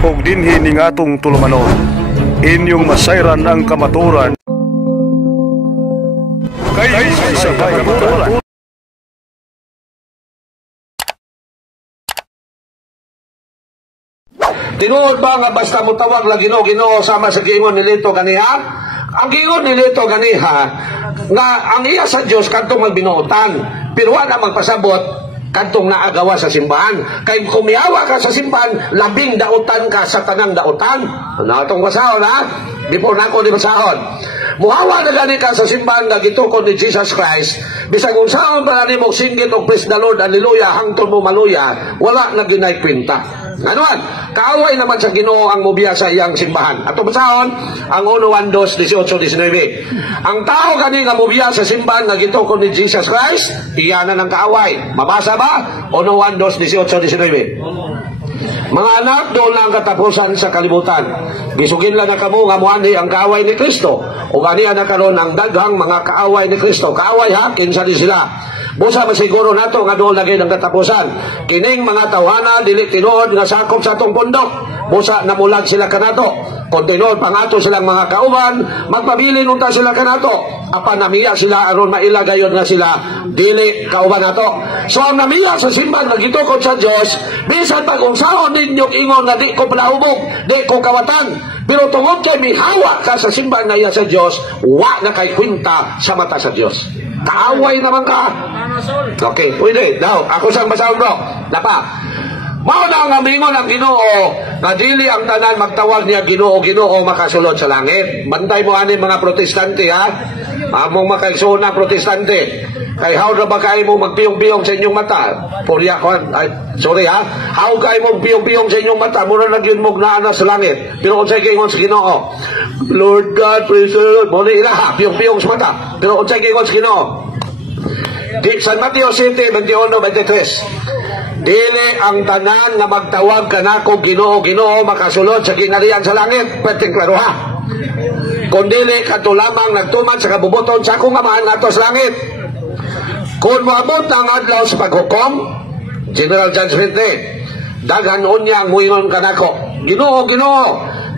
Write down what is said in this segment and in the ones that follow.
ug dinhi ning atong tulumanon. Inyong masayran ang kamaturan kay sa kamaturan. Tinuod ba nga basta mo tawag la Ginoo sama sa giingon ni Lito ganiha? Ang giingon ni Lito ganiha nga ang iya sa Dios kadtong magbinuotan, pero wala magpasabot kadtong naagawa sa simbahan. Kay kumiawa ka sa simbahan, labing dautan ka sa tanang dautan. Ano atong basahon ha? Before na ako di basahon. Muhawa na gani ka sa simbahan nga gitukod ni Jesus Christ, bisag unsaon pa nimo singgit og praise the Lord, hallelujah, hangtod mo maluya, wala na ginay kwenta. Nganuan, kaaway naman sa Ginoo ang mobiya sa iyang simbahan. Ato basahon ang 1 2:18-19. Ang tao gani nga mobiya sa simbahan nga gitukod ni Jesus Christ, iyan na ng kaaway. Mabasa ba? 1 2:18-19. Mga anak, doon na ang katapusan sa kalibutan. Bisugin lang na kamo nga muani ang kaaway ni Kristo. O ganiya na karon ang daghang mga kaaway ni Kristo. Kaaway ha, kinsa di sila. Busa masiguro nato nga doon lagi ng katapusan. Kining mga tawhana dili tinuod nga sakop sa atong pundok. Busa namulag sila kanato. Kung tinuod pangato silang mga kauban, magpabilin unta sila kanato. Apa namiya sila aron mailagayon nga sila dili kauban nato. So ang namiya sa simbahan nga gitukod sa Dios, bisan pag unsaon ninyo ingon nga di ko palaubog, di ko kawatan, pero tungod kay mihawa ka sa simbahan nga iya sa Dios, wa na kay kwenta sa mata sa Dios. Kaaway naman ka. Okay, pwede. Now, ako sang basahon bro. Napa. Mao na nga mingon ang Ginoo nga dili ang tanan magtawag niya Ginoo makasulod sa langit. Bantay mo ani mga protestante ha. Among makaigsoon protestante. Kay how na ba kay mo magpiyong-piyong sa inyong mata? Purya ko, sorry ha. How kay mo magpiyong-piyong sa inyong mata? Mura na yun mo na sa langit. Pero unsay gingon sa Ginoo, Lord God, praise the Lord. Muna ilaha, piyong-piyong sa mata. Pero unsay gingon sa Ginoo, di San Mateo 7:21-23. Dili ang tanan nga magtawag kanako Ginoo makasulod sa kinarian sa langit. Perting klaro ha. Kung dili kadto lamang nagtuman sa kabubuton sa akong amahan nato sa langit. Kung moabot ang adlaw sa paghukom, general judgment day, daghan unya ang muingon kanako, Ginoo,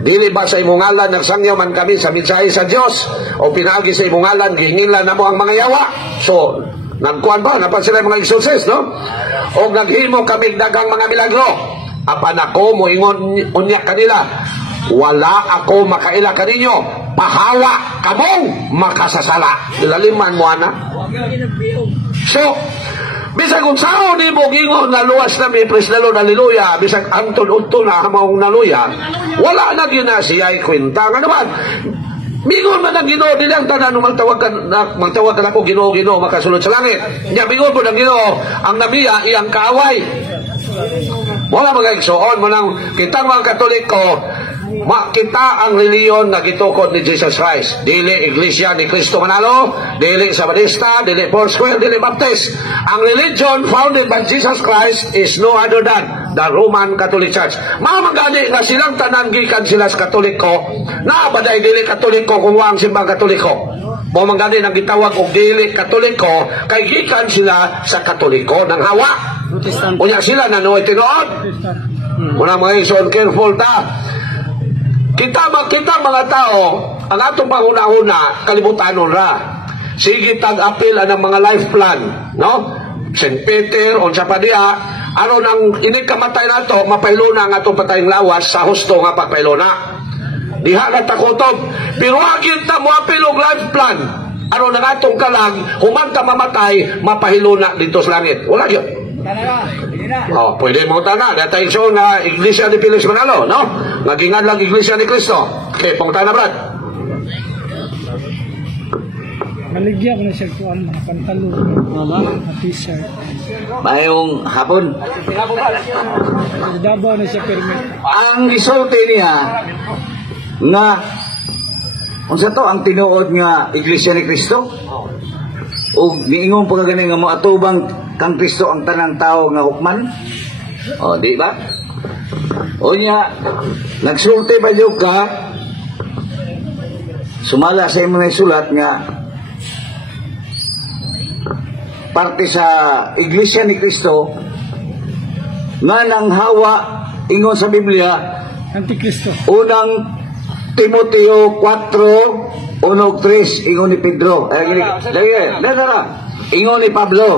dili ba sa imong ngalan nagsangyaw man kami sa mensahe sa Dios o pinaagi sa imong ngalan gihingilan namo ang mga yawa? So nagkuan ba napan sila mga exorcist, no? O naghimo kami daghang mga milagro. Apan ako moingon unya kanila, wala ako makaila kaninyo, pahawa kamong makasasala. Ilaliman mo ana. So, bisag kung sao ni mo gingon na luwas na may praise the Lord, hallelujah, bisag antod-unto na hamang naluya, wala na yun na siya kwenta. Nga naman, mingon man ang Ginoo, dili ang tanan magtawag ka ako Ginoo makasulod sa langit. Nya mingon po ng Ginoo, ang namiya iyang kaaway. Wala magaigsoon mo nang kitang mga Katoliko, makita ang reliyon na gitukod ni Jesus Christ. Dili Iglesia ni Cristo Manalo, dili Sabadista, dili Foursquare, dili Baptist. Ang religion founded by Jesus Christ is no other than the Roman Catholic Church. Mamagani na silang tanan gikan sila sa Katoliko, na baday dili Katoliko kung wang simbang Katoliko. Mamagani nang gitawag og dili Katoliko kay gikan sila sa Katoliko ng hawa. Unya sila nanoy tinuod. Muna mga ison careful ta. Kita mga tao, ang atong panguna-una, kalibutanon ra. Sige tag-apil ang mga life plan, no? St. Peter, unsa pa diha, aron ang inikamatay nato, mapailuna ang atong patayong lawas sa husto nga pagpailuna. Diha na takutob. Pero agin ta mo apil og life plan. Aron ang atong kalang, human ta mamatay, mapahiluna dito sa langit. Wala yun. Oh, pwede mo tanan. Data iso na Iglesia ni Felix Manalo, no? Nagingan lang Iglesia ni Cristo. Okay, pungta na, Brad. Maligya ko na siya ko ang mga pantalo. Mga t-shirt. Mayong hapon. Dabaw na siya permit. Ang isulti niya nga unsa to ang tinuod nga Iglesia ni Cristo? O niingon pa kagani nga mo atubang kang Kristo ang tanang tao nga hukman? O di ba? O niya nagsulti ba jud ka sumala sa imong sulat nga parte sa Iglesia ni Cristo nga nang hawa ingon sa Biblia Antikristo. Unang Timoteo 4:1-3 ingon ni Pedro. Ingon ni Pablo.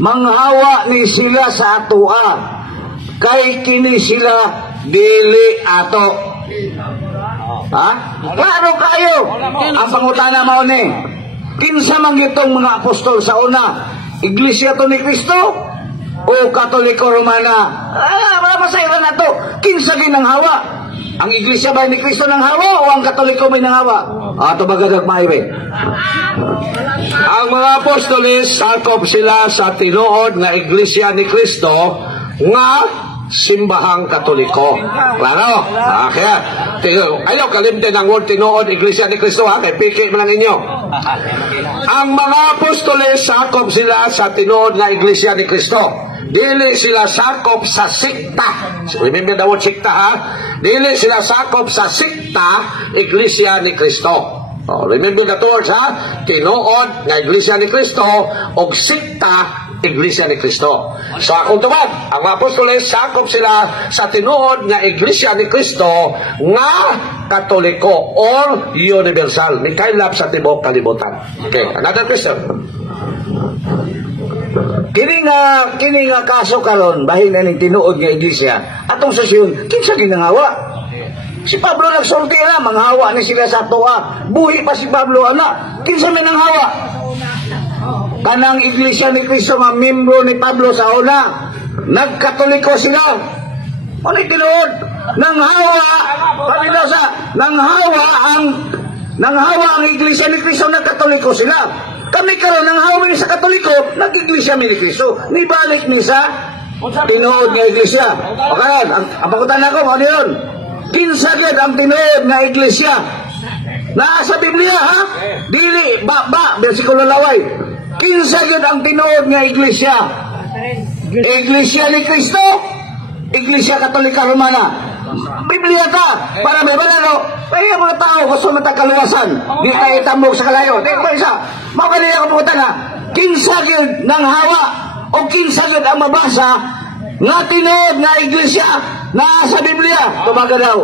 Manghawa ni sila sa atoa kay kini sila dili ato. Ha? Klaro kayo. Ang pangutana mao ni, kinsa man gitong mga apostol sa una? Iglesia to ni Kristo o Katoliko Romana? Wala masayran na to. Kinsa ginang hawa? Ang Iglesia ba ni Kristo nang hawa o ang Katoliko may nang hawa? Ito magadag maibe. Ang mga apostoles, sakop sila sa tinuod na Iglesia ni Kristo nga simbahang Katoliko. Klaro? Kaya, ayaw kalimtin ang word tinuod Iglesia ni Kristo, ha? Kaya piki mo lang inyo. Ang mga apostoles, sakop sila sa tinuod na Iglesia ni Kristo. Dili sila sakop sa sikta. Remember the word sikta, ha? Dili sila sakop sa sikta Iglesia ni Kristo. Remember the words, ha? Tinuod nga Iglesia ni Kristo o sikta Iglesia ni Kristo. So akong tubad, ang mga apostoles sakop sila sa tinuod nga Iglesia ni Kristo nga Katoliko or universal. May kailap sa tibok kalibutan. Okay, another question. Kini nga kaso karon bahin na ning tinuod nga iglesia atong sosyon kinsa ginangawa? Si Pablo nagsulti na manghawa ni sila sa toa. Buhi pa si Pablo ana. Kinsa man ang hawa? Kanang iglesia ni Kristo nga membro ni Pablo sa una. Nagkatoliko sila. Ano tinuod? Nanghawa pabidasa. Nanghawa ang iglesia ni Kristo nagkatoliko sila. Kami karon nang hawa ni sa Katoliko, nag-iglesia mi ni Kristo. Nibalik ni sa tinuod nga iglesia. Okay, ang pagutan ako, ano yun? Kinsa gid ang tinuod nga iglesia? Naa sa Biblia, ha? Dili, bersikulo laway. Kinsa gid ang tinuod nga iglesia? Iglesia ni Kristo? Iglesia Katolika Romana? Biblia ka para may balalo. Ay mga tao gusto matagkaluwasan. Di tayo tambok sa kalayo. Di ba isa? Makanila ko pumunta na. Kinsa gyud nang hawa o kinsa gyud ang mabasa nga tinuod nga iglesia na sa Biblia. Tumaga daw.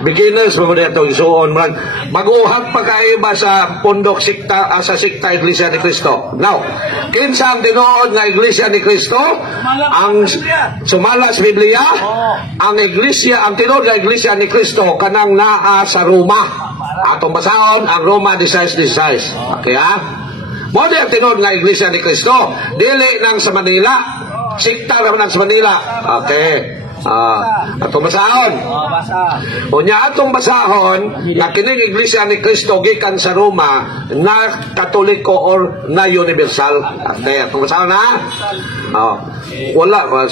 Beginners mo na ito isuon man. Mag-uhag pa kayo ba sa pundok sikta sa sikta Iglesia ni Kristo? Now, kinsa ang tinuod nga Iglesia ni Kristo? Ang sumala sa Biblia, ang iglesia, ang tinuod nga Iglesia ni Kristo kanang naa sa Roma. Atong basahon ang Roma 16:16. Okay, ha? Mo di ang tinuod nga Iglesia ni Kristo. Dili nang sa Manila. Sikta naman nang sa Manila. Okay. Atong basahon. Unya atong basahon na kining Iglesia ni Kristo gikan sa Roma na Katoliko or na universal. Okay, atong basahon, ha? Wala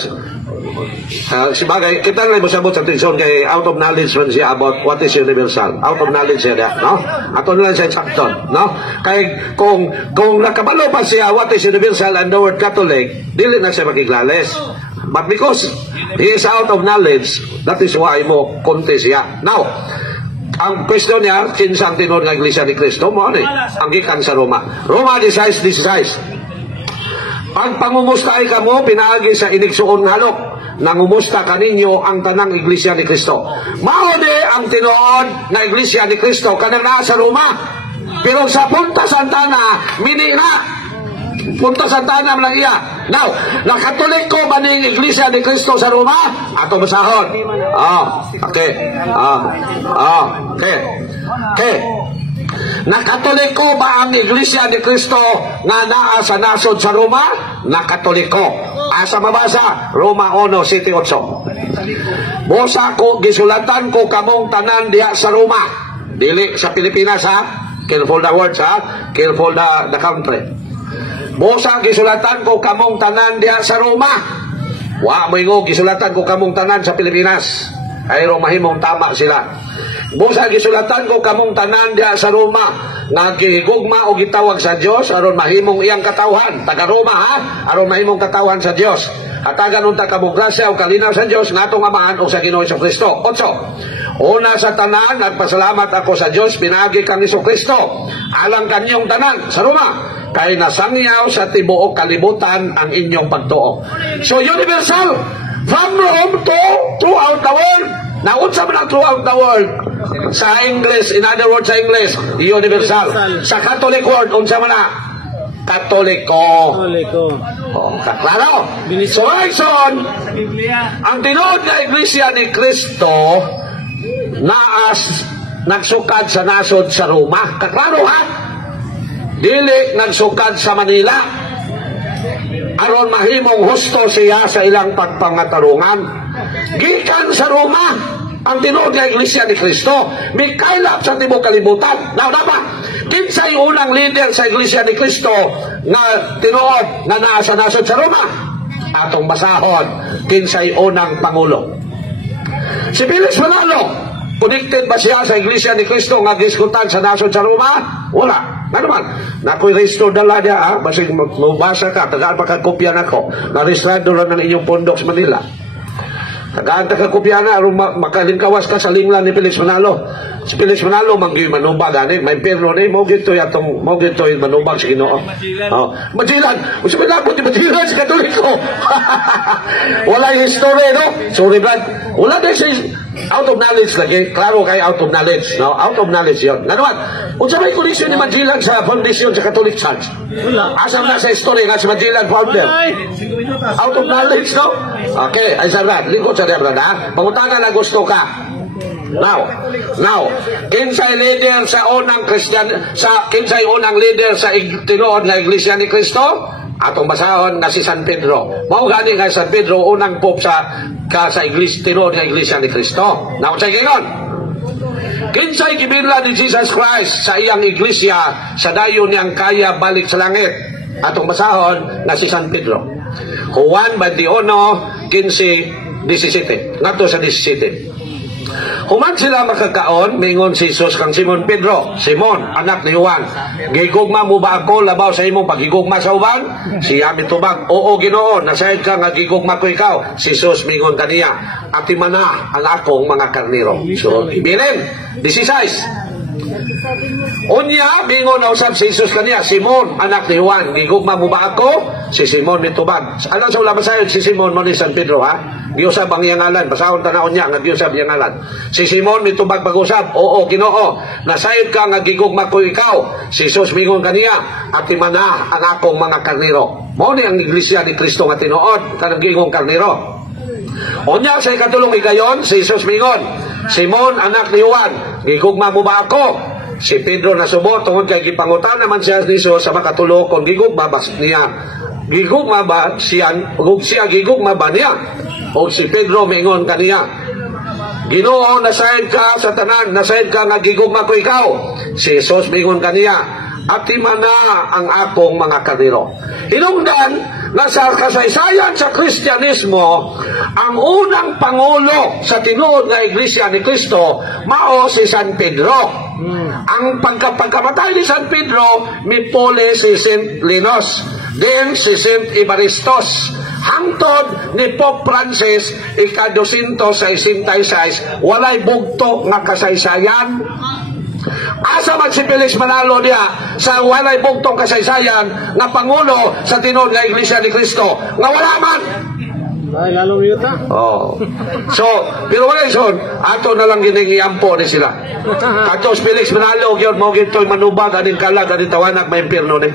Sibagay, kita na mo sabot sa atención kay out of knowledge man siya about what is universal. Out of knowledge siya, no? Ato na lang siya sakton, no? Kay kung nakabalo pa siya what is universal and the word Catholic, dili na siya makiglales. But because he is out of knowledge, that is why mo konti siya. Now, ang question niya, kinsa ang tinuod nga Iglesia ni Kristo mo ni? Ang gikan sa Roma. Roma 16:16. Pag pangumusta ay kamo, pinaagi sa inigsuon nga halok, nangumusta kaninyo ang tanang Iglesia ni Kristo. Maode ang tinuod na Iglesia ni Kristo kanang naa sa Roma. Pero sa Punta Santana, minina. Punta Santana lang iya. Now, nakatoliko ba ning Iglesia ni Kristo sa Roma? Ato masahon. Okay. Okay. Nakatoliko ba ang Iglesia ni Kristo nga naa sa nasod sa Roma? Nakatoliko. Asa mabasa? Roma 1:7-8. Bosa ko, gisulatan ko kamong tanan diha sa Roma. Dili sa Pilipinas, ha? Careful the words, ha? Careful the country. Bosa gisulatan ko kamong tanan diha sa Roma. Wa mo ingo gisulatan ko kamong tanan sa Pilipinas. Ay mahimong tama sila. Busa gisulatan ko kamong tanan diha sa Roma nga gihigugma o gitawag sa Dios aron mahimong iyang katawhan. Taga Roma, ha? Aron mahimong katawhan sa Dios. Hatagan unta kamong grasya o kalinaw sa Dios ngatong Amahan o sa Ginoo Jesucristo. 8. Una sa tanan, nagpasalamat ako sa Dios pinaagi kang Jesucristo. Alang kanyong tanan sa Roma kay nasangyaw sa tibuok kalibutan ang inyong pagtuo. So universal From Rome to throughout the world. Naunsa man ang throughout the world? Sa English, in other words, sa English, universal. Sa Catholic world, unsa man na? Katoliko. Klaro? So, ang tinuod na iglesia ni Kristo naas nagsukad sa nasod sa Roma. Kaklaro ha? Dili nagsukad sa Manila. Aron mahimong husto siya sa ilang pagpangatarungan. Gikan sa Roma ang tinuod nga iglesia ni Kristo. May kailap sa tibok kalibutan. Now, kinsay unang leader sa iglesia ni Kristo nga tinuod na naa sa nasod sa Roma? Atong basahon, kinsay unang pangulo? Si Felix Manalo. Connected ba siya sa iglesia ni Kristo nga giskutan sa nasod sa Roma? Wala. Na naman, nako'y resto dala niya, ha? Basig mabasa ka, tagaan pa kakopya na ko. Na-restrado lang ng inyong pondok sa Manila. Tagaan ta kakopya na, makalingkawas ka sa linglan ni Felix Manalo. Si Felix Manalo, manggiyoy manubag, ani? May perno ni, mo gito yung manubag sa Ginoo. Majilan! Gusto mo labot yung majilan sa Katoliko. Wala yung history, no? Sorry, Brad. Wala din siya. Out of knowledge lagi. Klaro kay out of knowledge. No? Out of knowledge yun. Nanuan, kung sa may connection ni Magellan sa foundation sa Catholic Church, asam na sa history nga si Magellan founder. Out of knowledge, no? Okay, ay sarap. Lingkod sa Debrad, ha? Pangutangan na gusto ka. Now, kinsay leader sa unang kinsay unang leader sa tinuod nga iglesia ni Kristo? Atong basahon nga si San Pedro. Mao gani nga San Pedro unang pope sa iglesia tinuod nga iglesia ni Kristo. Now, say gayon. Kinsay gibinlan ni Jesus Christ sa iyang iglesia sa dayon niyang kaya balik sa langit? Atong basahon nga si San Pedro. Juan 21, 15-17. Nato sa 17. Human sila makakaon, mingon si Jesus kang Simon Pedro. Simon, anak ni Juan, gigugma mo ba ako labaw sa imong paghigugma sa uban? Siya mitubag, oo Ginoo, nasayad ka nga gigugma ko ikaw. Si Jesus mingon kaniya, atiman na ang akong mga karniro. So, ibilin, 16. Unya, mingon na usap si Jesus kaniya, Simon, anak ni Juan, gigugma mo ba ako? Si Simon mitubag. Alam sa ulama sayod, si Simon mo ni San Pedro, ha? Diosab ang iyangalan, pasahon tanaon niya nga Diosab iyangalan. Si Simon mitubag pag-usap, oo Ginoo, nasayod ka nga gigugma ko ikaw. Si Jesus mingon kaniya, atiman na ang akong mga karniro. Mao ni ang iglesia ni Kristo nga tinuod kanang gingong karniro. Unya sa ikatulong igayon, si Jesus mingon, Simon anak ni Juan, gigugma mo ba ako? Si Pedro nasubo tungod kay gipangutan naman siya ni Jesus sa makatulo kung gigugma ba niya. Gigugma ba siya? Ug siya gigugma ba niya? O si Pedro mingon kaniya, Ginoo, nasayad ka sa tanan, nasayad ka nga gigugma ko ikaw. Si Jesus mingon kaniya, atiman na ang akong mga karniro. Hinungdan na sa kasaysayan sa Kristyanismo, ang unang pangulo sa tinuod nga iglesia ni Kristo, mao si San Pedro. Ang pagkamatay ni San Pedro, mipole si Saint Linus, then si Saint Evaristos. Hangtod ni Pope Francis ika-266, walay bugto nga kasaysayan. Asa man si Felix Manalo niya sa walay bugtong kasaysayan nga pangulo sa tinuod nga iglesia ni Kristo nga wala man. Ay, lalong yuta. Oh. So, pero wala yun, ato na lang ginigiyampo ni sila. Ato si Felix Manalo, yun mo gito'y manubag, anin kalag, anin tawanak, may impirno ni.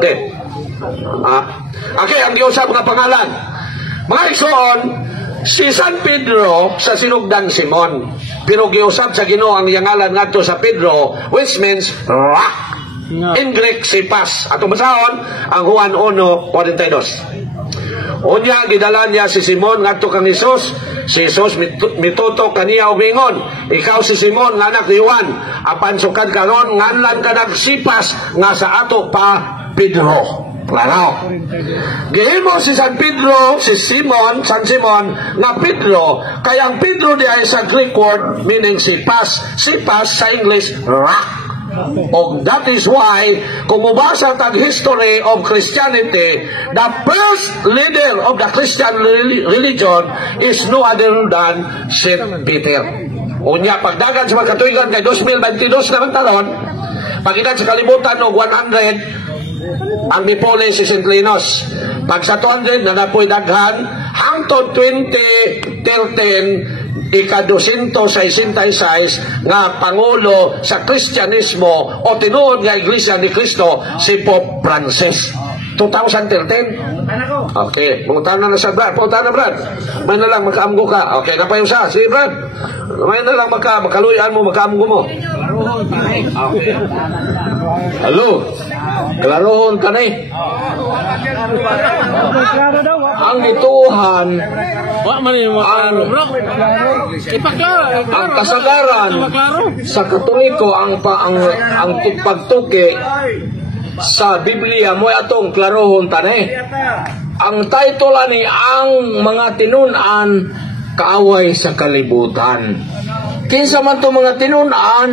Okay. Okay, ang giusap nga pangalan. Mga igsoon, si San Pedro sa sinugdan Simon. Pero giusap sa Ginoo ang yangalan ngadto sa Pedro, which means rock. In Greek, sipas. Atong basahon, ang Juan 1:42. Unya, gidala niya si Simon ngadto kang Jesus. Si Jesus mitutok kaniya og mingon, ikaw si Simon nga anak ni Juan, apan sukad karon nganlan ka nagsipas nga sa ato pa Pedro. Klaro. Gihimo si San Pedro, si Simon, San Simon, na Pedro, kaya ang Pedro diya ay sa Greek word meaning sipas. Sipas sa English, rock. And that is why, kung mubasa tag history of Christianity, the first leader of the Christian religion is no other than Saint Peter. Unya, pagdagan sa mga katuigan kay 2022 naman taron, pagkitan sa kalibutan ng 100, ang mipole si Saint Linus. Pag sa 200 na napoy daghan, hangtod 2013, ika-266 nga Pangulo sa Kristyanismo o tinuod nga Iglesia ni Cristo, si Pope Francis. 2013. Okay, punta na sa Brad. Punta na, Brad. May na lang makaamgo ka. Okay, napayo sa. Sige, Brad. May na lang makaluyan mo, makaamgo mo. Okay. Hello. Klarohon ka na eh. Ang ituhan, ang kasagaran sa Katoliko, ang pagtuki sa Biblia mo atong klarohon tani. Ang title ani ang mga tinun-an kaaway sa kalibutan. Kinsa man to mga tinun-an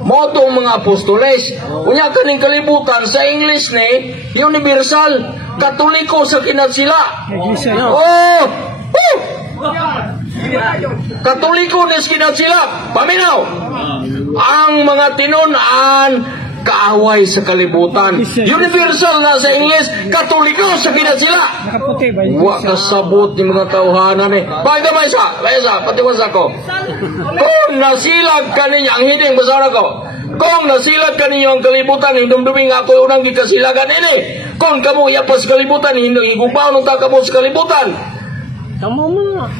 mo tong mga apostoles. Unya kaning kalibutan sa English ni universal, Katoliko sa kinatsila. Oh! Katoliko ni kinatsila. Paminaw. Ang mga tinun-an kaaway sa kalibutan. Universal na sa English, Katoliko sa kinatsila. Wa kasabot ni mga tauhanan eh. Bakit ba isa? Patiwas ako. Kung nasilag ka ninyo, ang hiding basara ko, kung nasilag ka ninyo ang kalibutan, hindumduming ako unang gikasilagan ini. Kung kamo iyapas kalibutan, hindong igubaw nung takamo sa kalibutan. Tama mo.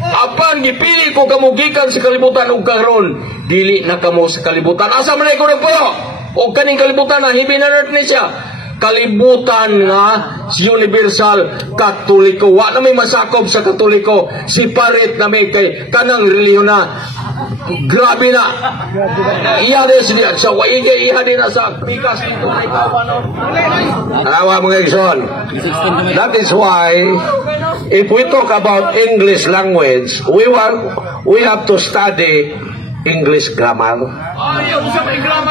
Apan gipili ko kamo gikan sa kalibutan ug karon, dili na kamo sa kalibutan. Asa man ko nagpuyo? O kaning kalibutan na hibinanert ni siya. Kalibutan nga universal Katoliko. Wa na may masakop sa Katoliko. Siparit na may kay kanang reliyon na. Grabe na. Iya din siya. Sa waigay iya din na sa pikas nito na ikaw. Alawa mga igsoon. That is why if we talk about English language, we have to study English grammar.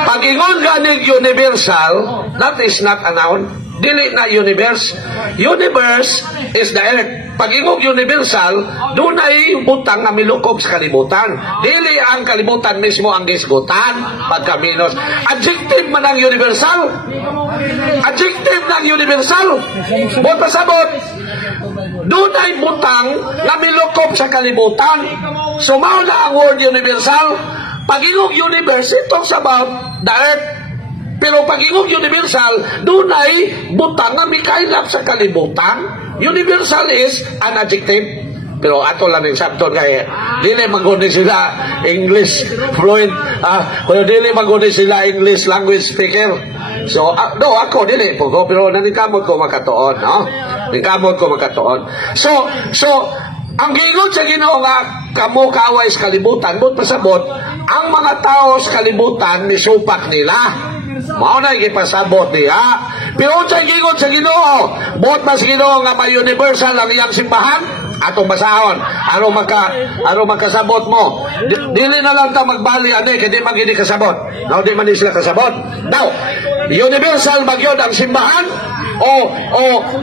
Pag ingon ganing universal, that is not a noun. Dili na universe. Universe is the earth. Pag ingon universal, doon ay butang na milukob sa kalibutan. Dili ang kalibutan mismo ang gisgutan. Pagkaminos. Adjective man ang universal. Adjective ng universal. Bot pasabot. Doon ay butang na milukob sa kalibutan. Sumaw na ang word universal. Pag-ingog universe, it talks about the earth. Pero pag-ingog universal, doon ay butang na may kailap sa kalibutan. Universal is an adjective. Pero ato lang yung sabton kaya dili maguni sila English fluent. Pero dili maguni sila English language speaker. So, no, ako dili po ko. Pero nanikamot ko makatuon. No? Nanikamot ko makatuon. So, ang gingon sa Ginoo nga kamo kaaway sa kalibutan, but pasabot, ang mga tao sa kalibutan misupak nila. Mao na gipasabot niya. Pero sa gingon sa Ginoo, but mas Ginoo nga may universal ang iyang simbahan, atong basahon. Ano makasabot mo? Dili na lang ta magbali ani kay di magini kasabot. No, di man sila kasabot. Now, universal magyod ang simbahan. O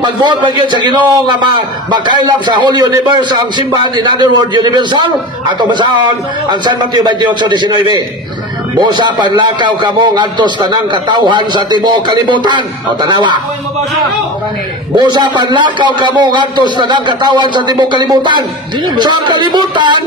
pagbuot ba yun sa Ginoo nga makailap sa whole universe ang simbahan, in other words, universal, ato basahon ang San Mateo 28:19. Busa panlakaw kamo ngadtos tanang katawhan sa tibuok kalibutan. O tanawa. Busa panlakaw kamo ngadtos tanang katawhan sa tibuok kalibutan. So ang kalibutan,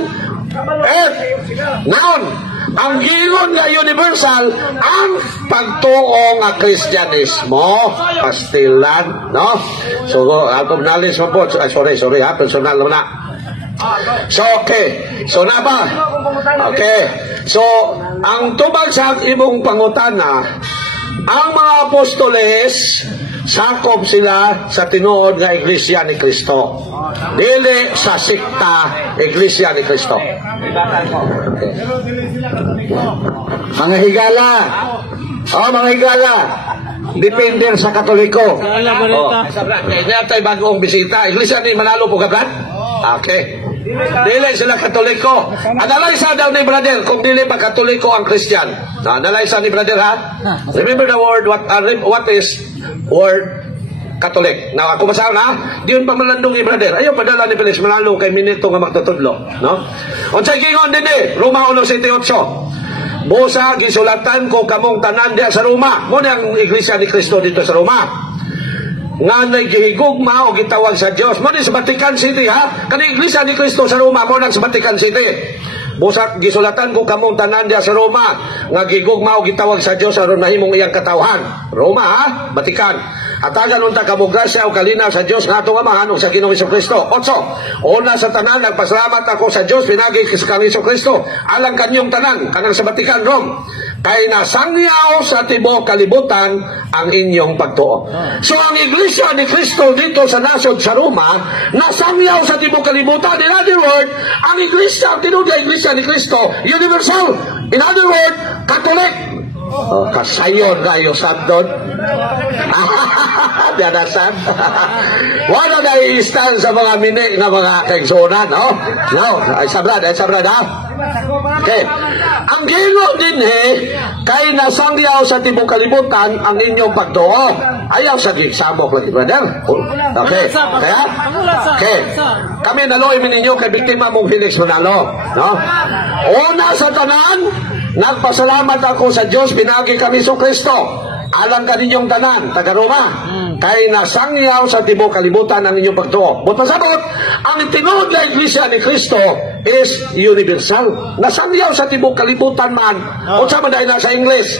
noun. Ang gingon nga universal ang pagtuo nga Kristyanismo, pastilan, no? So out of knowledge mo po, sorry ha, personal naman na. So okay, so na ba? Okay, so ang tubag sa imong pangutana, ang mga apostoles sakop sila sa tinuod nga Iglesia ni Cristo, dili sa sikta Iglesia ni Cristo. Mga higala, mga higala, depende sa Katoliko. Kaya tayo bagong bisita. Iglesia ni Manalo po kabrad? Okay. Dili sila Katoliko. Analysa daw ni brother kung dili pa Katoliko ang Christian. Analysa ni brother ha? Remember the word, what is word Catholic? Now ako basahan ha? Di yun pa malandong ni brother. Ayaw padala ni Pilis Manalo kay minito nga magtutudlo. No? O sa gingon din Roma 1:7. Busa gisulatan ko kamong tanan diya sa Roma. Mo ang Iglesia ni Cristo dito sa Roma. nga nagihigugma o gitawag sa Dios. Mo ni sa Vatican City ha. Kani Iglesia ni Cristo sa Roma mo nang sa Vatican City. Busak gisulatan ko kamong tanan diya sa Roma nga gigugma o gitawag sa Dios aron mahimong iyang katawhan. Roma ha, Vatican. Atagan unta kamo grasya o kalinaw sa Dios nga atong Amahan ug sa Ginoong Hesukristo. 8. Una sa tanan nagpasalamat ako sa Dios pinagi sa Ginoong Hesukristo alang kanyong tanan kanang sa Vatican Rome. Kay nasangyaw sa tibuok kalibutan ang inyong pagtuo. So ang Iglesia ni Cristo dito sa nasod sa Roma nasangyaw sa tibuok kalibutan. In other word, ang Iglesia, ang tinudya Iglesia ni Cristo, universal. In other word, Catholic. Kasayon kayo sad doon. Dadasan. Wala na i-stand sa mga mini na mga kaigsunan, no? No, ay sabrad, ha? Okay. Ang Ginoo din kay nasangyaw sa tibok kalibutan ang inyong pagtuo. Ayaw sa gigsabok lagi, brother. Okay. Kaya? Okay. Kami naloy ninyo kay biktima mong Felix Manalo, no? Una sa tanan, nagpasalamat ako sa Diyos, pinagi kami sa Kristo. Alang kaninyong tanan, taga Roma. Kay nasangyaw sa tibok kalibutan ang inyong pagtuo. But pasabot, ang tinuod na Iglesia ni Kristo is universal. Nasangyaw sa tibok kalibutan man. Unsa man dahil nasa English?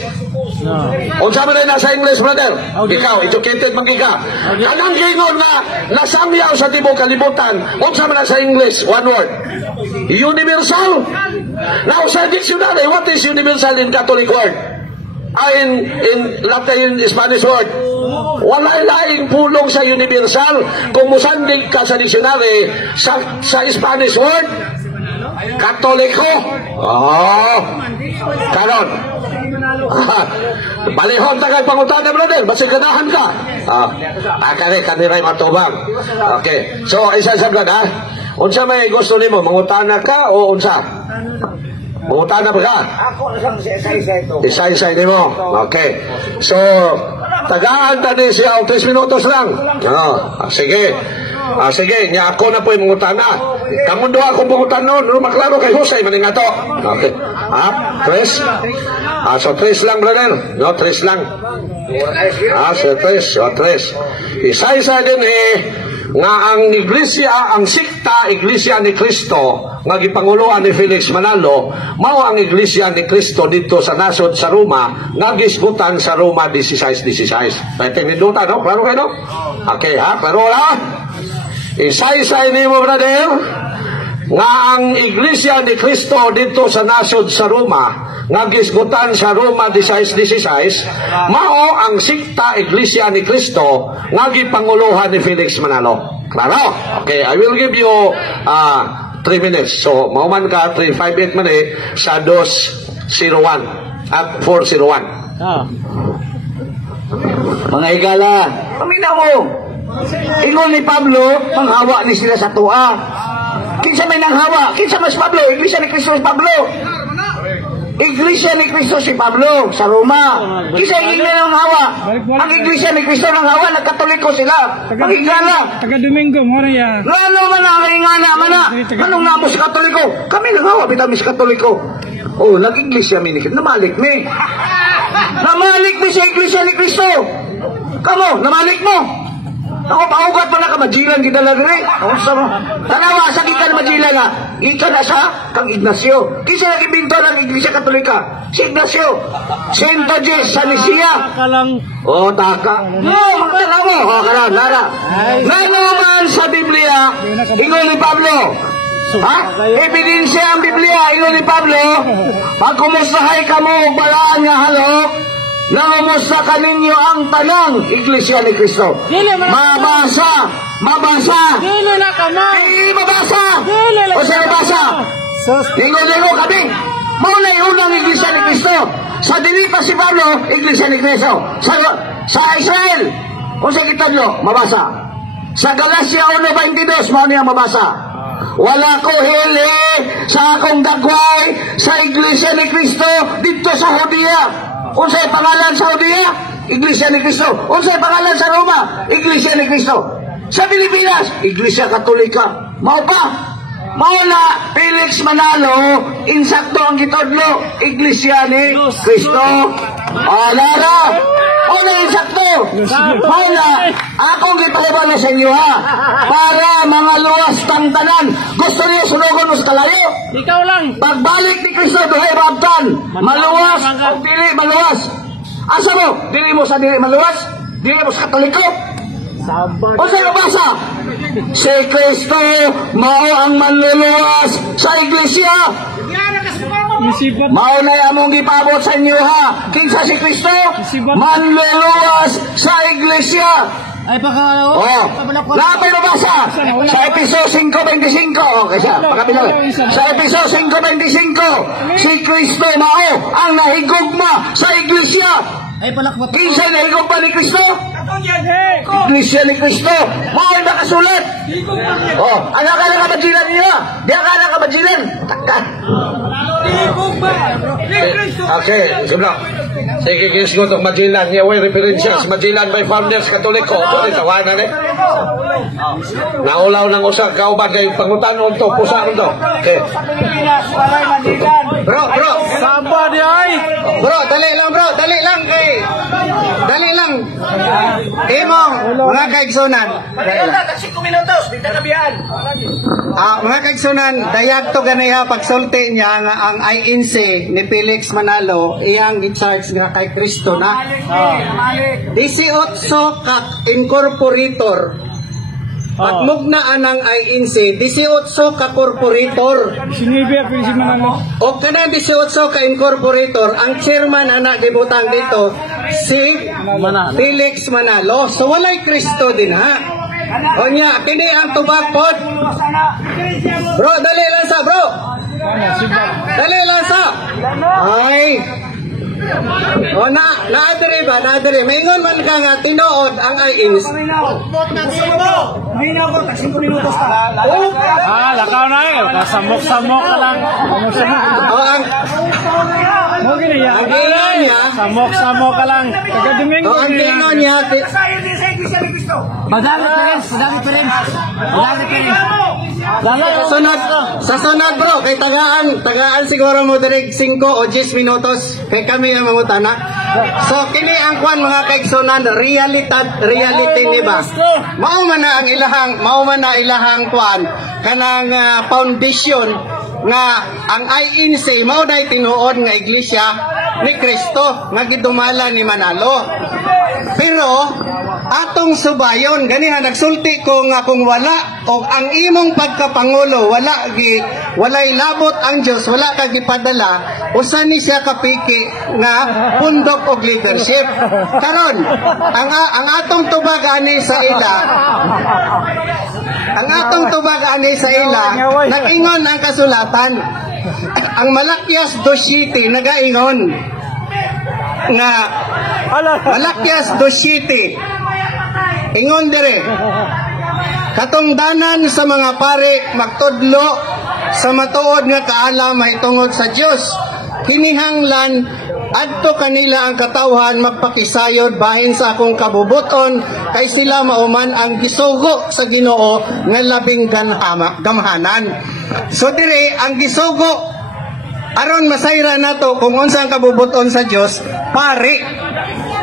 Unsa man dahil nasa English, brother? Ikaw, educated man ka. Anong gingon na nasangyaw sa tibok kalibutan? Unsa man nasa English? One word. Universal. Now, sa dictionary, what is universal in Catholic word? In Latin, Spanish word. Wala laing pulong sa universal. Kung musandig ka sa dictionary, sa Spanish word, Katoliko. Karon. Balihon tagay pangutan na, brother. Basta ganahan ka. Kaniray matubang. Okay. So, isa-isa ka na. Unsa may gusto nimo? Mangutana ka o unsa? Mangutana ba ka? Ako lang sa isa-isa ito. Isa-isa nimo. Okay. So, tagaan tadi siya o 3 minutos lang. Sige. Sige, niya ako na po yung mangutana. Kamu doa ako mangutanon. Maklaro kay Jose, maningato. Okay. 3? So 3 lang, brother. No, 3 lang. So 3. Isa-isa din nga ang Iglesia, ang sikta Iglesia ni Cristo nga gipanguluan ni Felix Manalo, mao ang Iglesia ni Cristo dito sa nasod sa Roma nga gisgutan sa Roma 16:16. Pwede niduta, no? Klaro kayo, no? Okay, ha? Klaro ha? Isa-isa nimo, brother, nga ang Iglesia ni Cristo dito sa nasod sa Roma nga gisgutan sa Roma 16:16, mao ang sikta Iglesia ni Cristo nga gipanguluhan ni Felix Manalo. Klaro? Okay, I will give you 3 minutes. So, mauman ka 358 man sa 2:01 at 4:01. Mga higala, paminaw mo. Ingon ni Pablo, panghawa ni sila sa tua. Kinsa may nanghawa? Kinsa mas Pablo? Iglesia ni Cristo si Pablo. Iglesia ni Cristo si Pablo sa Roma. Kinsa yung nang hawa? Ang Iglesia ni Cristo nang hawa, nagkatoliko sila. Ang higala. Taga Domingo, mo na yan. Lalo man ang hingana, mana. Anong namo si Katoliko? Kami nang hawa, bitami si Katoliko. Oh, nag-Iglesia minikit. Namalik mi. Namalik mi sa Iglesia ni Cristo. Kamo, namalik mo. Ako paugat pa na ka, majilan kita lang rin. Tanawa sa kita na majilan nga. Ika na sa kang Ignacio. Kisa nang ibinto ng Iglesia Katolika? Si Ignacio. Santo Jes, San Lucia. Taka. No, magtaka mo. Kanan, nara. Nanuman sa Biblia, ingon ni Pablo. Ha? Ebidensya ang Biblia, ingon ni Pablo. Pagkumustahay ka mo, balaan nga halok. Nangumusta ka ninyo ang tanang Iglesia ni Cristo. Mabasa! Dili na kamay. Mabasa! O siya mabasa? Lingo-lingo kami. Muna yung unang Iglesia ni Cristo. Sa dili pa si Pablo, Iglesia ni Cristo. Sa Israel. O siya kita nyo, mabasa. Sa Galacia 1:22, mo niya mabasa. Wala ko hili sa akong dagway sa Iglesia ni Cristo dito sa Judea. Unsay pangalan sa Judea? Iglesia ni Cristo. Unsay pangalan sa Roma? Iglesia ni Cristo. Sa Pilipinas, Iglesia Katolika. Mao pa. Mao na Felix Manalo, insakto ang gitodlo, Iglesia ni Cristo. Alara. O na insakto. Hala, akong gipaliban na sa inyo ha. Para mga luwas tang tanan. Gusto niyo sunugon mo sa kalayo? Ikaw lang. Pagbalik ni Kristo duhay babtan. Maluwas o dili maluwas. Asa mo? Dili mo sa dili maluwas? Dili mo sa Katoliko? O sa nabasa? Si Kristo mao ang manluluwas sa iglesia. Isipan. Mao na among gipabot sa inyo ha. Kinsa si Kristo? Manluluwas sa iglesia. Ay, baka, Oh, napay nabasa sa episode 5:25. Okay siya, pagkabilang. Sa episode 5:25, si Kristo mao ang nahigugma sa iglesia. ay, palakpat. Kinsa nahigugma ni Kristo? Iglesia ni Kristo. Mao ang nakasulat. Oh, anak ka na kabajilan niya. Di ka na kabajilan. Okay, subla. Sige, kisgo itong Magellan. Niya, way references. Magellan by Founders Katoliko. Ito rin, tawanan eh. Naulaw ng usag. Kauban kay pangutanon to. Pusaan to. Okay. Bro. Saba di ay. Bro, dali lang bro. Dali lang kay. Dali lang. Imo, mga kaigsunan. Mga kaigsunan, dayag to ganaya pagsulti niya nga ang INC ni Felix Manalo iyang gi-charge nga kay Kristo na 18 ka incorporator pagmugna anang INC 18 ka corporator Sinibi ako si Manalo. o kanang 18 ka incorporator ang chairman ana gibutang dito si Felix Manalo, so walay Kristo din ha. O nya, kini ang tubag pod. Bro, dali lang sa bro. Dali lang sa. Ay. O naadiri ba? Naadiri. Maingon man ka nga tinuod ang INC. Lakaw na eh. Samok-samok ka lang. O ang ingon niya. Samok-samok ka lang. Taga-Domingo. O ang ingon niya. Sa sunod bro, kay tagaan siguro mo direk 5 o 10 minutos kay kami ang mangutana. So kini ang kwan mga kaigsunan, reality ni ba? Mao man na ilahang kwan kanang foundation nga ang INC mao day tinuod nga iglesia ni Kristo nga gidumala ni Manalo. Pero atong subayon ganiha nagsulti ko nga kung wala o ang imong pagkapangulo walay labot ang Dios, wala ka gipadala usa ni siya kapiki nga pundok og leadership. Karon ang atong tubag ani sa ila nag-ingon ang kasulatan. Ang Malakias 2:7 nagaingon nga Malakias 2:7 ingon dire katungdanan sa mga pare magtudlo sa matuod nga kaalam mahitungod sa Dios kinihanglan adto kanila ang katawhan magpakisayod bahin sa akong kabubuton kay sila mauman ang gisugo sa Ginoo nga labing gamhanan. So dire ang gisugo aron masayra nato kung unsa ang kabubuton sa Dios pare.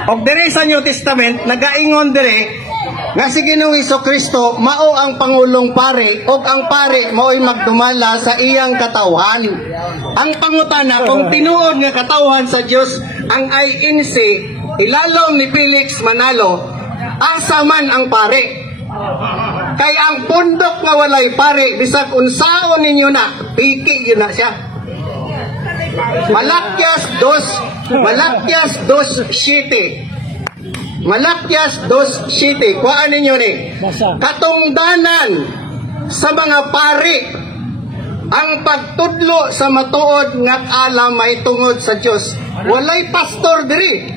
Og dire sa New Testament nagaingon dire nga si Ginoong Hesukristo mao ang pangulong pare og ang pare mao'y magdumala sa iyang katawhan. Ang pangutana kung tinuod nga katawhan sa Dios ang INC ilalom ni Felix Manalo asa man ang pare. Kay ang pundok nga walay pare bisag unsaon ninyo na piki gyud na siya. Malakias 2:7 kuhaan ninyo ni katungdanan sa mga pari ang pagtudlo sa matuod nga alam may tungod sa Dios. Walay pastor diri.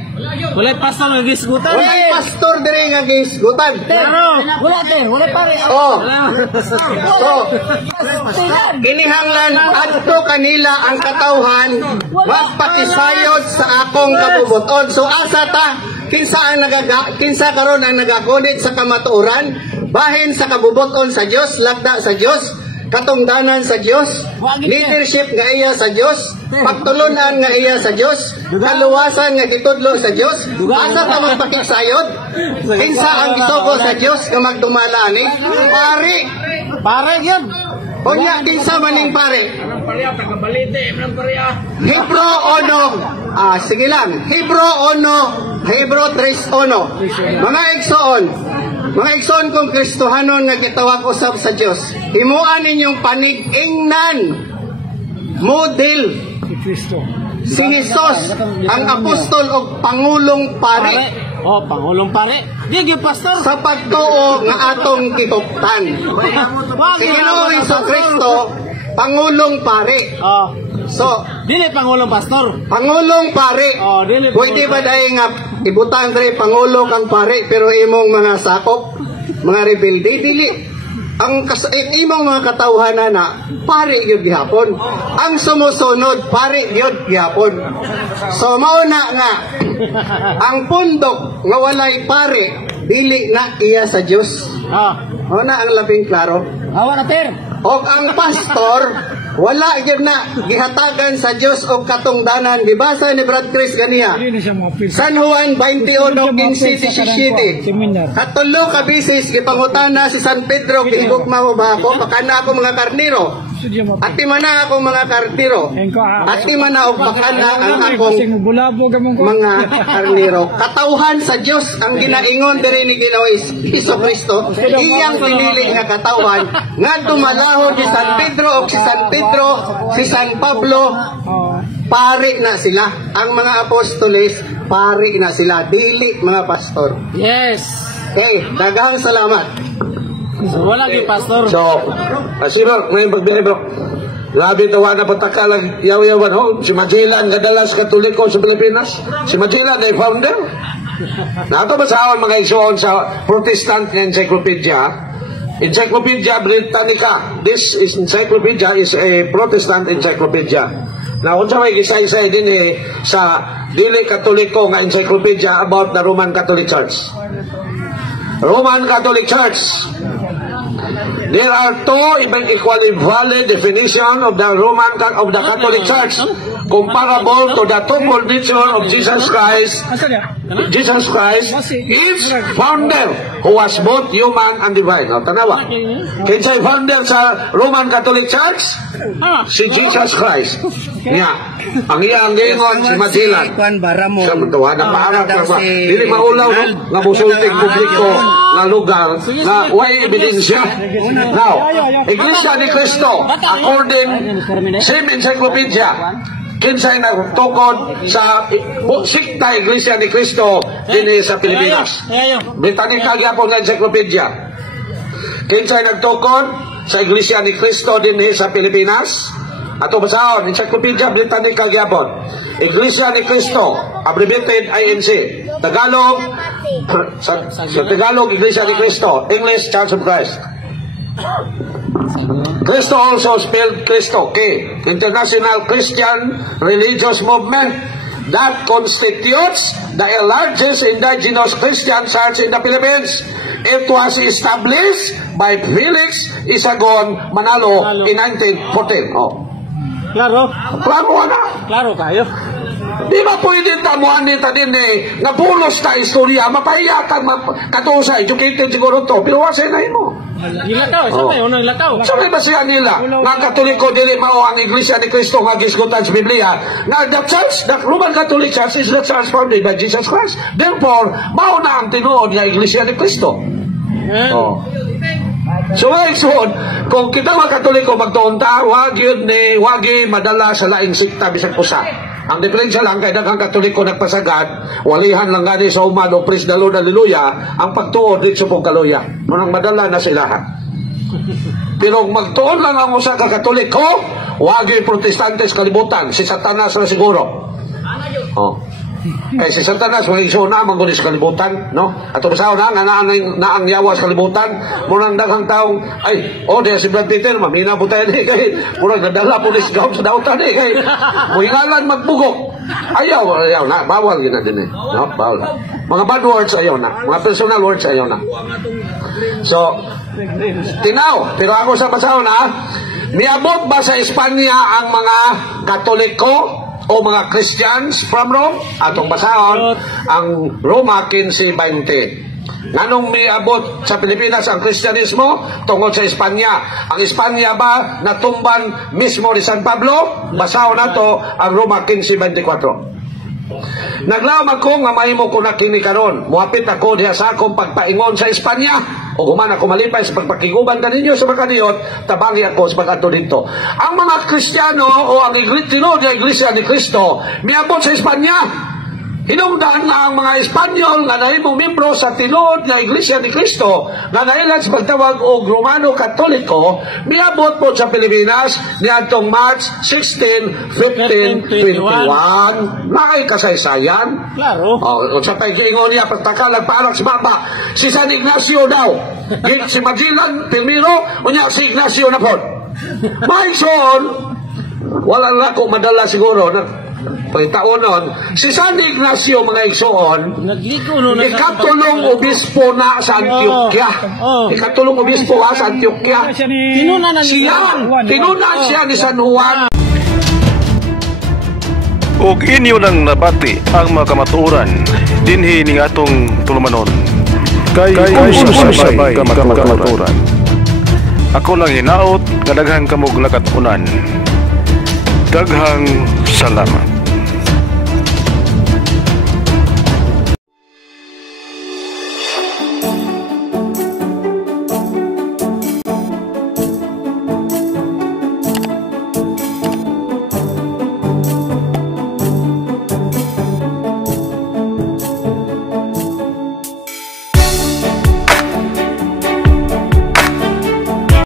Walay pastor nga gisgutan. Walay pastor diri nga gisgutan. Wala pare. Oh. So, kinihanglan adto kanila ang katawhan magpakisayod sa akong kabubuton. So asa ta kinsa karon ang nagagunit sa kamatuoran bahin sa kabubuton sa Dios, lagda sa Dios, katungdanan sa Dios, leadership nga iya sa Dios, pagtulunan nga iya sa Dios, kaluwasan nga gitudlo sa Dios, asa ta magpakigsayod? Kinsa ang gisugo sa Dios nga magdumala ani? Pare yun. Unya kinsa maning pare? Hebro 1. Sige lang. Hebro 1, Hebro 3:1. Mga igsoon kong Kristohanon nga gitawag usab sa Dios. Himuan ninyong panig-ingnan model Si Kristo. si Jesus ang apostol o pangulong pare Pangulong pare. Di gyud pastor. sa pagtuo nga atong kituptan. Si Ginoong Kristo pangulong pare. So, Dili pangulong pastor. pangulong pare. Dili Pwede ba dahil nga ibutang dre pangulo kang pare pero imong mga sakop, mga rebelde dili. Ang imong mga katawhanan na pare gyud gihapon. Ang sumusunod pare gyud gihapon. So mauna nga ang pundok nga walay pare dili na iya sa Dios. Mauna ang labing klaro. Awa na ter. O ang pastor, wala gyud na gihatagan sa Dios og katungdanan. Gibasa ni Brad Chris ganiya. Hindi na siya mapil. San Juan 21:15-17. Seminar. Katulo ka bisis gipangutana si San Pedro, gihugma mo ba ako? Pakana ako mga karniro. Siya mapil. Ati man na ako mga karniro. Ati man na og pakana ang akong Kasi bulabo gamon ko. mga karniro. Katauhan sa Dios ang ginaingon diri ni Ginoong Hesus iyang pinili nga katauhan nga dumalahod si San Pedro o si San Pedro, si San Pablo, pari na sila. Ang mga apostoles, pari na sila. Dili mga pastor. Yes. Okay, daghang salamat. So, wala gyud pastor. So, bro, ngayon pagbihay bro. Labi tawa na pataka lang yaw-yawan ho. Si Magellan kadalas Katoliko sa Pilipinas. Si Magellan ay founder. Nato basahon mga isuon sa Protestant Encyclopedia. Encyclopedia Britannica. This is encyclopedia is a Protestant encyclopedia. Now, unsa may gisay-say din sa dili Katoliko nga encyclopedia about the Roman Catholic Church. Roman Catholic Church. There are two equally valid definitions of the Catholic Church, comparable to the twofold nature of Jesus Christ. Jesus Christ is founder who was both human and divine. Tanawa. Kinsay founder sa Roman Catholic Church? Si Jesus Christ. Ang iyang gingon si Magellan. Sa matuwa na paarap na dili maulaw nga musulting publiko nga lugar na way ebidensya. Now, Iglesia ni Cristo, according same encyclopedia, kinsay nagtukod sa sikta Iglesia ni Cristo din sa Pilipinas. Britannica gyapon nga encyclopedia. Kinsay nagtukod sa Iglesia ni Cristo din sa Pilipinas? Ato basahon, Encyclopedia Britannica gyapon. Iglesia ni Cristo, abbreviated INC. Tagalog, sa Tagalog, Iglesia ni Cristo. English, Church of Christ. Cristo also spelled Cristo, K. International Christian Religious Movement that constitutes the largest indigenous Christian church in the Philippines. It was established by Felix Isagon Manalo in 1914. Klaro. Klaro na. Klaro kayo. Di ba pwede tamuan nita din nga pulos ta istorya, mapahiyatan, katusa, educated siguro to, pero wasay na mo. Ilakaw, sabay, unang ilakaw. Sabay ba siya nila? Nga Katoliko, dili mao ang Iglesia ni Cristo nga gisgutan sa Biblia. Nga the church, the Roman Catholic Church is the church founded by Jesus Christ. Therefore, mao na ang tinuod nga Iglesia ni Cristo. So mga igsoon, kung kita mga Katoliko magtuunta, wag madala sa laing sikta bisag usa. Ang diferensya lang kay daghang Katoliko nagpasagad, walihan lang gani sa umado, praise the Lord, hallelujah, ang pagtuod dito pong kaluya. Munang madala na sila. Pero magtuon lang ang usa ka Katoliko, wag Protestantes kalibutan, si Satanas na siguro. Kaya si Satanas, mga iso na, manggulis sa kalibutan, no? At umasaw na, ang yawa sa kalibutan, munang daghang taong, diya si Brad Peter, mamina po tayo kay, munang nadala po sa dautan kay, muhingalan magbugok. Ayaw na, bawal yun na din no? Bawal. Mga bad words, ayaw na. Mga personal words, ayaw na. So, tinaw, pero ako sa basaw na, Miabot ba sa Espanya ang mga Katoliko o mga Christians from Rome? Atong basahon ang Roma 15:20. Nganong miabot sa Pilipinas ang Kristyanismo tungod sa Espanya? Ang Espanya ba natumban mismo ni San Pablo? Basahon nato ang Roma 15:24. Naglaom ako nga mahimo ko na kini karon. Muapit ako diha sa akong pagpaingon sa Espanya. O human ako malipay sa pagpakiguban kaninyo sa pagkadiyot, tabangi ako sa pagkato dito. Ang mga Kristiyano o ang tinod na Iglesia ni Cristo, miabot sa Espanya. Hinungdan na ang mga Espanyol nga nahimong membro sa tinod na Iglesia ni Cristo nga nahilan sa pagtawag og Romano Katoliko, miabot po sa Pilipinas niadtong March 16, 1521. Naay kasaysayan. Klaro. O sa pag-iingon niya, pagtakalag paarak si Baba, si San Ignacio daw. Si Magellan, Pilmiro, unya si Ignacio na po. Maison, wala na ako madala siguro na pagtaonon, si San Ignacio mga igsoon, Nagligo no na ikatulong obispo na sa Antioquia. Ikatulong obispo sa Antioquia. Tinunan na ni Tinunan siya ni San Juan. ug inyo nang nabati ang mga kamatuoran dinhi ning atong tulumanon. Kay unsay kamatuoran. Ako lang hinaot nga daghang kamog nakatunan. Daghang salamat.